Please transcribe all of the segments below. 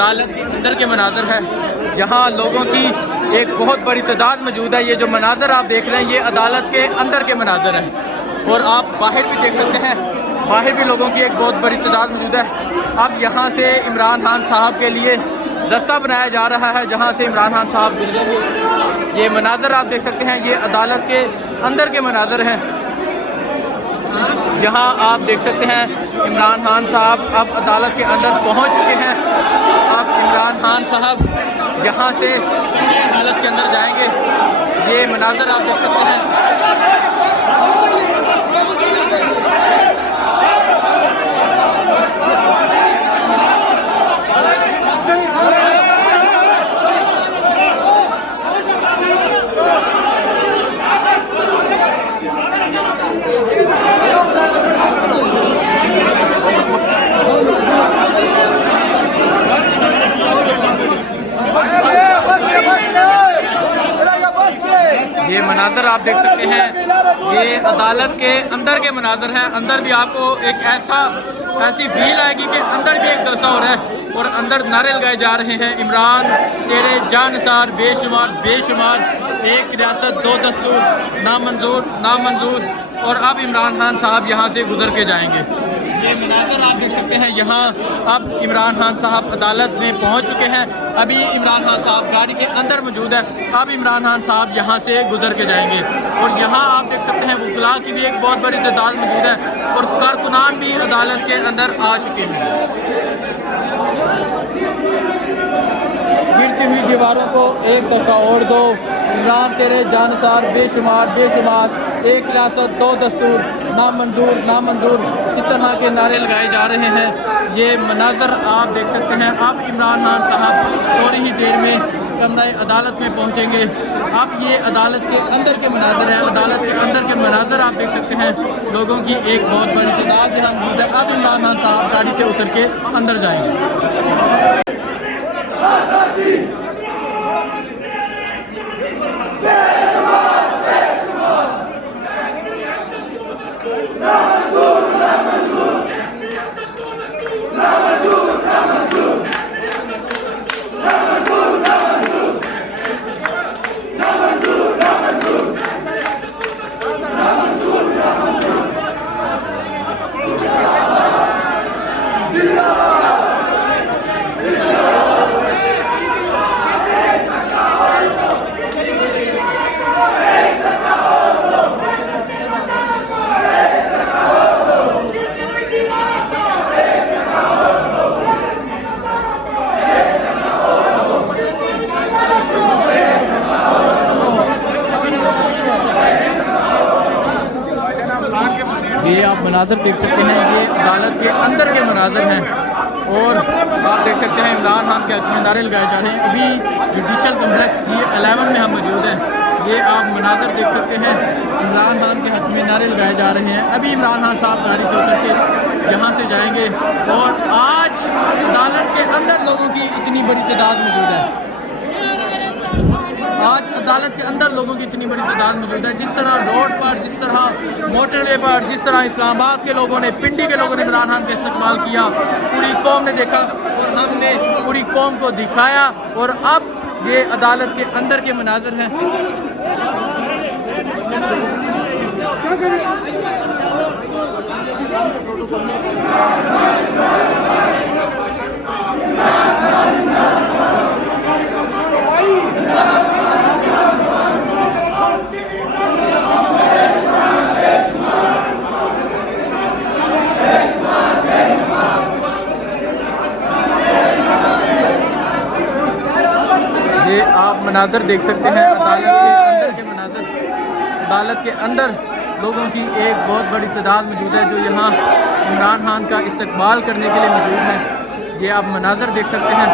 अदालत के अंदर के मनाज़र है, जहाँ लोगों की एक बहुत बड़ी तादाद मौजूद है। ये जो मनाज़र आप देख रहे हैं, ये अदालत के अंदर के मनाज़र हैं। और आप बाहर भी देख सकते हैं, बाहर भी लोगों की एक बहुत बड़ी तादाद मौजूद है। अब यहाँ से इमरान खान साहब के लिए रास्ता बनाया जा रहा है, जहाँ से इमरान खान साहब गुजरेंगे। ये मनाज़र आप देख सकते हैं, ये अदालत के अंदर के मनाज़र हैं, जहाँ आप देख सकते हैं इमरान खान साहब अब अदालत के अंदर पहुँच चुके हैं। अब इमरान खान साहब यहाँ से अदालत के अंदर जाएंगे। ये मनाज़र आप देख सकते हैं। ये मनाज़र आप देख सकते हैं, ये अदालत के अंदर के मनाज़र हैं। अंदर भी आपको एक ऐसी फील आएगी कि अंदर भी एक जलसा हो रहा है और अंदर नारे लगाए जा रहे हैं, इमरान तेरे जानसार बेशुमार बेशुमार, एक रियासत दो दस्तूर, नामंजूर नामंजूर। और अब इमरान खान साहब यहाँ से गुजर के जाएंगे। ये मनाज़र आप देख सकते हैं, यहाँ अब इमरान खान साहब अदालत में पहुँच चुके हैं। अभी इमरान खान साहब गाड़ी के अंदर मौजूद है। अब इमरान खान साहब यहाँ से गुजर के जाएंगे। और यहाँ आप देख सकते हैं वकला की भी एक बहुत बड़ी तादाद मौजूद है और कारकुनान भी अदालत के अंदर आ चुके हैं। गिरती हुई दीवारों को एक धक्का और दो, इमरान तेरे जानसार बेशुमार बेशुमार, एक रियासत दो दस्तूर, नामंजूर नामंजूर, इस तरह के नारे लगाए जा रहे हैं। ये मनाज़र आप देख सकते हैं। अब इमरान खान साहब थोड़ी ही देर में कमरे अदालत में पहुंचेंगे। अब ये अदालत के अंदर के मनाज़र हैं। अदालत के अंदर के मनाज़र आप देख सकते हैं, लोगों की एक बहुत बड़ी तादाद यहाँ मौजूद है। अब इमरान खान साहब गाड़ी से उतर के अंदर जाएंगे। ये आप मनाज़र देख सकते हैं, ये अदालत के अंदर के मनाज़र हैं। और आप देख सकते हैं इमरान खान के हक़ में नारे लगाए जा रहे हैं। अभी जुडिशल कम्प्लेक्स G11 में हम मौजूद हैं। ये आप मनाज़र देख सकते हैं, इमरान खान के हक़ में नारे लगाए जा रहे हैं। अभी इमरान खान साहब गाड़ी से उतर के यहाँ से जाएंगे। और आज अदालत के अंदर लोगों की इतनी बड़ी तादाद मौजूद है, आज अदालत के अंदर लोगों की इतनी बड़ी तादाद मौजूद है। जिस तरह रोड पर, जिस तरह मोटरवे पर, जिस तरह इस्लामाबाद के लोगों ने, पिंडी के लोगों ने इमरान खान का इस्तकबाल किया, पूरी कौम ने देखा और हमने पूरी कौम को दिखाया। और अब ये अदालत के अंदर के मनाज़र हैं। ये आप मनाज़र देख सकते हैं, अदालत के अंदर के मनाज़र। अदालत के अंदर लोगों की एक बहुत बड़ी तादाद मौजूद है, जो यहाँ इमरान खान का इस्तकबाल करने के लिए मौजूद है। ये आप मनाज़र देख सकते हैं।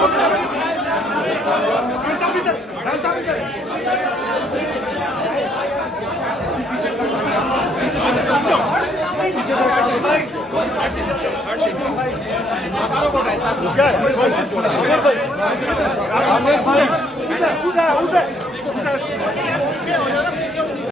Okay. उधर